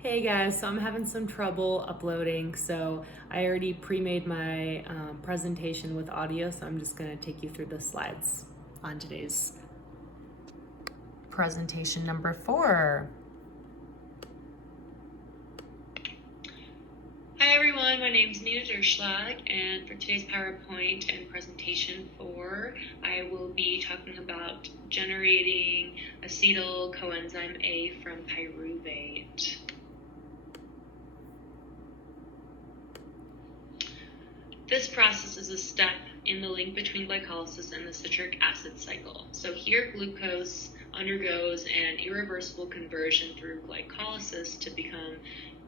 Hey guys, so I'm having some trouble uploading, so I already pre-made my presentation with audio, so I'm just going to take you through the slides on today's presentation number 4. Hi everyone, my name is Nina Derschlag, and for today's PowerPoint and presentation 4, I will be talking about generating acetyl coenzyme A from pyruvate. This process is a step in the link between glycolysis and the citric acid cycle. So here glucose undergoes an irreversible conversion through glycolysis to become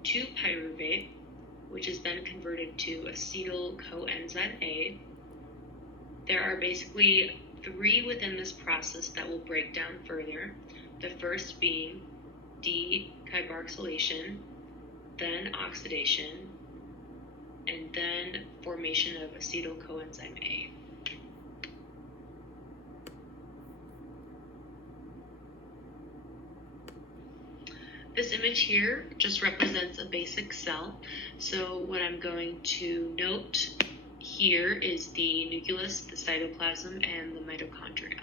2-pyruvate, which is then converted to acetyl coenzyme A. There are basically 3 within this process that will break down further. The first being decarboxylation, then oxidation, and then formation of acetyl coenzyme A. This image here just represents a basic cell. So what I'm going to note here is the nucleus, the cytoplasm, and the mitochondria.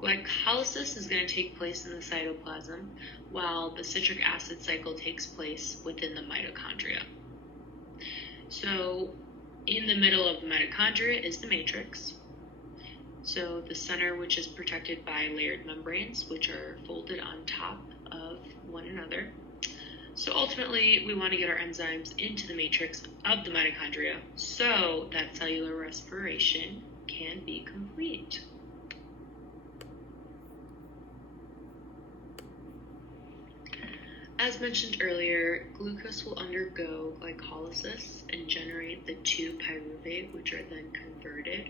Glycolysis is going to take place in the cytoplasm, while the citric acid cycle takes place within the mitochondria. So in the middle of the mitochondria is the matrix. So the center, which is protected by layered membranes, which are folded on top of one another. So ultimately, we want to get our enzymes into the matrix of the mitochondria so that cellular respiration can be complete. As mentioned earlier, glucose will undergo glycolysis and generate the 2-pyruvate, which are then converted.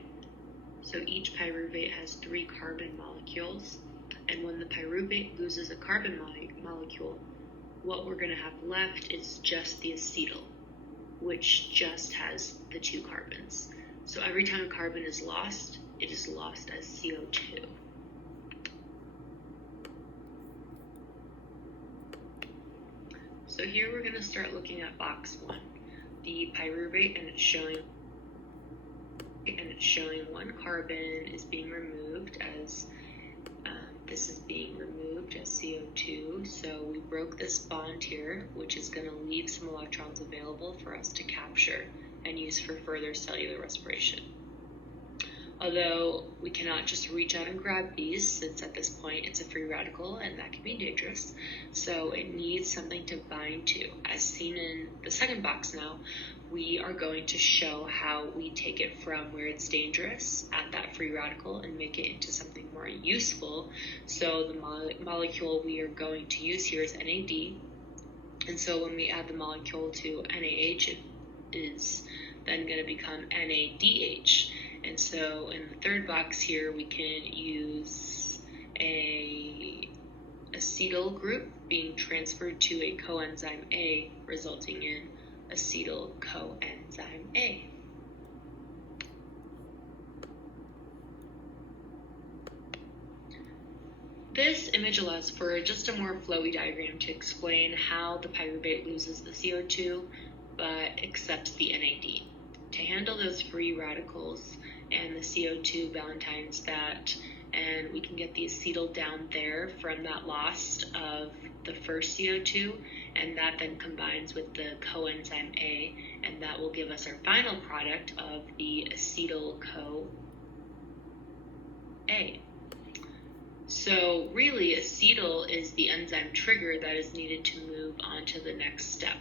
So each pyruvate has 3 carbon molecules, and when the pyruvate loses a carbon molecule, what we're going to have left is just the acetyl, which just has the 2 carbons. So every time a carbon is lost, it is lost as CO2. So here we're going to start looking at box 1, the pyruvate, and it's showing 1 carbon is being removed as this is being removed as CO2. So we broke this bond here, which is going to leave some electrons available for us to capture and use for further cellular respiration. Although we cannot just reach out and grab these, since at this point it's a free radical and that can be dangerous. So it needs something to bind to. As seen in the second box now, we are going to show how we take it from where it's dangerous at that free radical and make it into something more useful. So the molecule we are going to use here is NAD. And so when we add the molecule to NaH, it is then going to become NADH. And so in the third box here, we can use a acetyl group being transferred to a coenzyme A, resulting in acetyl coenzyme A. This image allows for just a more flowy diagram to explain how the pyruvate loses the CO2 but accepts the NAD. To handle those free radicals and the CO2 Valentine's that, and we can get the acetyl down there from that loss of the first CO2, and that then combines with the coenzyme A, and that will give us our final product of the acetyl CoA. So really, acetyl is the enzyme trigger that is needed to move on to the next step.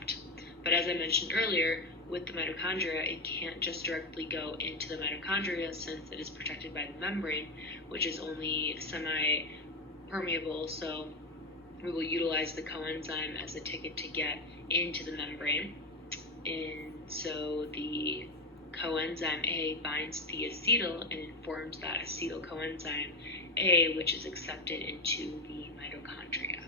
But as I mentioned earlier, with the mitochondria, it can't just directly go into the mitochondria since it is protected by the membrane, which is only semi-permeable, so we will utilize the coenzyme as a ticket to get into the membrane. And so the coenzyme A binds the acetyl and it forms that acetyl coenzyme A, which is accepted into the mitochondria.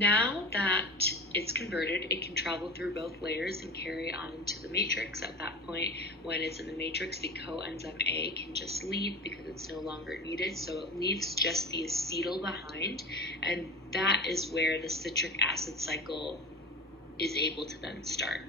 Now that it's converted, it can travel through both layers and carry on to the matrix. At that point, when it's in the matrix, the coenzyme A can just leave because it's no longer needed. So it leaves just the acetyl behind, and that is where the citric acid cycle is able to then start.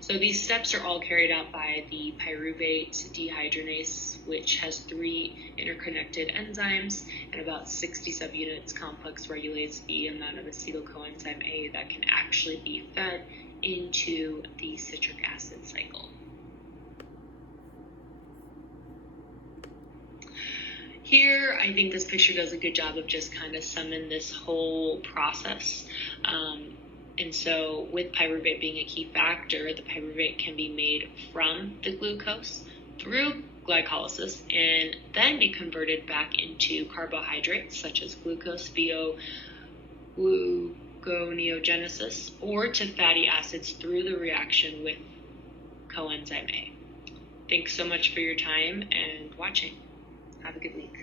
So these steps are all carried out by the pyruvate dehydrogenase, which has 3 interconnected enzymes, and about 60 subunits. Complex regulates the amount of acetyl coenzyme A that can actually be fed into the citric acid cycle. Here, I think this picture does a good job of just kind of summing this whole process. And so with pyruvate being a key factor, the pyruvate can be made from the glucose through glycolysis and then be converted back into carbohydrates such as glucose via gluconeogenesis, or to fatty acids through the reaction with coenzyme A. Thanks so much for your time and watching. Have a good week.